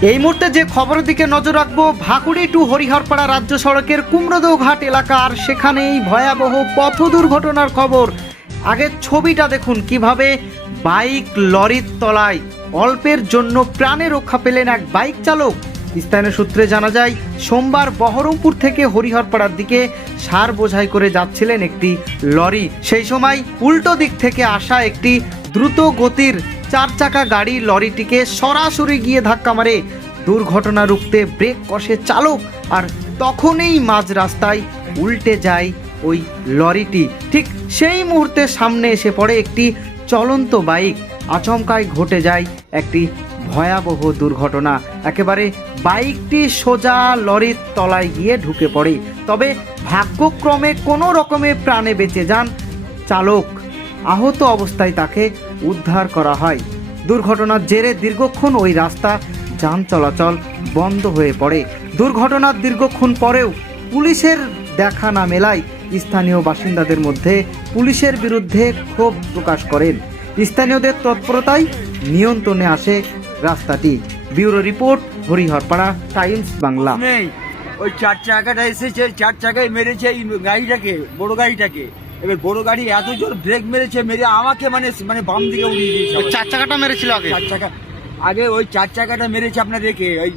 এই মুহূর্তে যে খবরের দিকে নজর রাখব, ভাকুড়ি টু হরিহরপাড়া রাজ্য সড়কের কুমড়োদৌ ঘাট এলাকার সেখানেই ভয়াবহ পথ দুর্ঘটনার খবর। আগের ছবিটা দেখুন, কীভাবে বাইক লরির তলায় অল্পের জন্য প্রাণে রক্ষা পেলেন এক বাইক চালক। স্থানীয় সূত্রে জানা যায়, সোমবার বহরমপুর থেকে হরিহরপাড়ার দিকে সার বোঝাই করে যাচ্ছিলেন একটি লরি। সেই সময় উল্টো দিক থেকে আসা একটি দ্রুত গতির চার চাকা গাড়ি লরিটিকে সরাসরি গিয়ে ধাক্কা মারে। দুর্ঘটনা রুখতে ব্রেক কষে চালক আর তখনই মাঝ রাস্তায় উল্টে যায় ওই লরিটি। ঠিক সেই মুহূর্তে সামনে এসে পড়ে একটি চলন্ত বাইক। আচমকায় ঘটে যায় একটি ভয়াবহ দুর্ঘটনা। একেবারে বাইকটি সোজা লরির তলায় গিয়ে ঢুকে পড়ে। তবে ভাগ্যক্রমে কোনো রকমে প্রাণে বেঁচে যান চালক। আহত অবস্থায় তাকে উদ্ধার করা হয়। দুর্ঘটনার জেরে দীর্ঘক্ষণ ওই রাস্তা যান চলাচল বন্ধ হয়ে পড়ে। দুর্ঘটনার দীর্ঘক্ষণ পরেও পুলিশের দেখা না মেলায় স্থানীয় বাসিন্দাদের মধ্যে পুলিশের বিরুদ্ধে ক্ষোভ প্রকাশ করেন। স্থানীয়দের তৎপরতায় নিয়ন্ত্রণে আসে রাস্তাটি। Bureau report, Hariharpara, Times Bangla. ওই চার চাকাটা এসেছে, চার চাকায় মেরেছে এই গাড়িটাকে, বড় গাড়িটাকে। এবার বড় গাড়ি এত জোর ব্রেক মেরেছে মেরে আমাকে মানে মানে বাম দিকে উড়িয়ে দিয়েছে চার চাকাটা মেরেছিল আগে চার চাকা আগে ওই চার চাকাটা মেরেছে আপনার রেখে ওই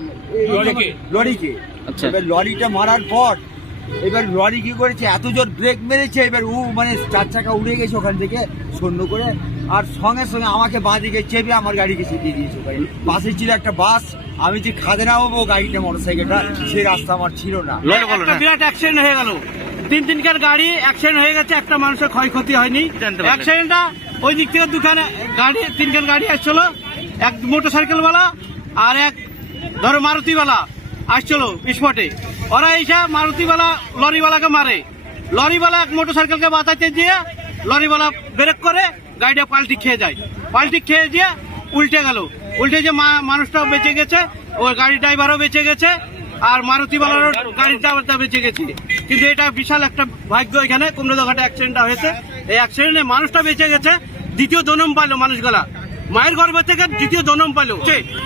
লরিকে? আচ্ছা। এবার লরিটা মারার পর এবার লরি কি করেছে এত জোর ব্রেক মেরেছে এবার ও মানে চার চাকা উড়ে গেছে ওখান থেকে শূন্য করে আর সঙ্গে সঙ্গে আমাকে বাঁ দিকে চেপে আমার গাড়িকে চেপিয়ে দিয়েছে। পাশে ছিল একটা বাস আমি যে খাদে নামাবো গাড়িটা মোটর সাইকেলটা সেই রাস্তা আমার ছিল না একটা বিরাট অ্যাক্সিডেন্ট হয়ে গেল তিন তিনকার গাড়ি অ্যাক্সিডেন্ট হয়ে গেছে একটা মানুষের ক্ষয়ক্ষতি হয়নি। অ্যাক্সিডেন্টটা ওই দিক থেকে দুখানে গাড়ি তিনখান গাড়ি আসছিল। এক মোটর সাইকেল ওয়ালা আর এক ধরো মারুতিওয়ালা আসছিল স্পটে ওরা এসে মারুতিওয়ালা লরিওয়ালাকে মারে। লরিওয়ালা এক মোটর সাইকেলকে বাঁচাইতে দিয়ে লরিওয়ালা ব্রেক করে গাড়িটা পাল্টি খেয়ে যায়। পাল্টি খেয়ে দিয়ে উল্টে গেল। উল্টে যে মানুষটাও বেঁচে গেছে ওই গাড়ি ড্রাইভারও বেঁচে গেছে। আর মারুতিওয়ালারও গাড়ির ড্রাইভারটা বেঁচে গেছে। কিন্তু এটা বিশাল একটা ভাগ্য এখানে। কুমড়ো ঘাটে অ্যাক্সিডেন্টটা হয়েছে। এই অ্যাক্সিডেন্টে মানুষটা বেঁচে গেছে। দ্বিতীয় জনম পাইলো মানুষগুলা। মায়ের গর্ভ থেকে দ্বিতীয় জনম পাইলো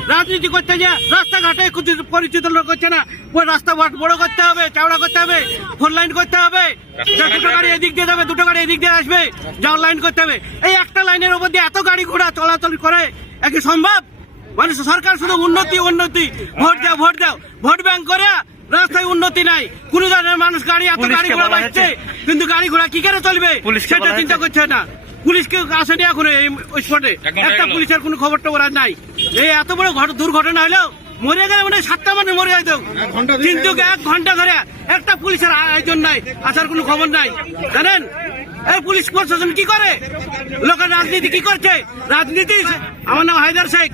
রাজনীতি করতে যে রাস্তাঘাটে পরিচিত লোক করছে না। ওই রাস্তা বড়- করতে হবে, চওড়া করতে হবে ফোর লাইন করতে হবে। দুটো গাড়ি এদিক দিয়ে যাবে, দুটো গাড়ি এদিক দিয়ে আসবে। যাওয়ার লাইন করতে হবে। এই একটা লাইনের উপর দিয়ে এত গাড়ি ঘোড়া চলাচল করে একই সম্ভব? মানে সরকার শুধু উন্নতি উন্নতি। ভোট দাও ভোট দাও। ভোট ব্যাংক করে রাস্তায় উন্নতি নাই। কোন ধরনের মানুষ গাড়ি এত গাড়ি ঘোড়া লাগছে কিন্তু গাড়ি ঘোড়া কি করে চলবে? পুলিশকে সেটা চিন্তা করছে না। পুলিশকে আসেনি এখন এই স্পটে একটা পুলিশের কোনো খবর টবর আর নাই। এই এত বড় ঘট- দুর্ঘটনা হলেও মরে গেলে মানে সাতটা মানে মরে যাইতো কিন্তু এক ঘণ্টা ধরে একটা পুলিশের আয়োজন নাই আসার কোনো খবর নাই। জানেন? এই পুলিশ প্রশাসন কি করে? লোকের রাজনীতি কি করছে? রাজনীতি আমার নাম হায়দার শেখ।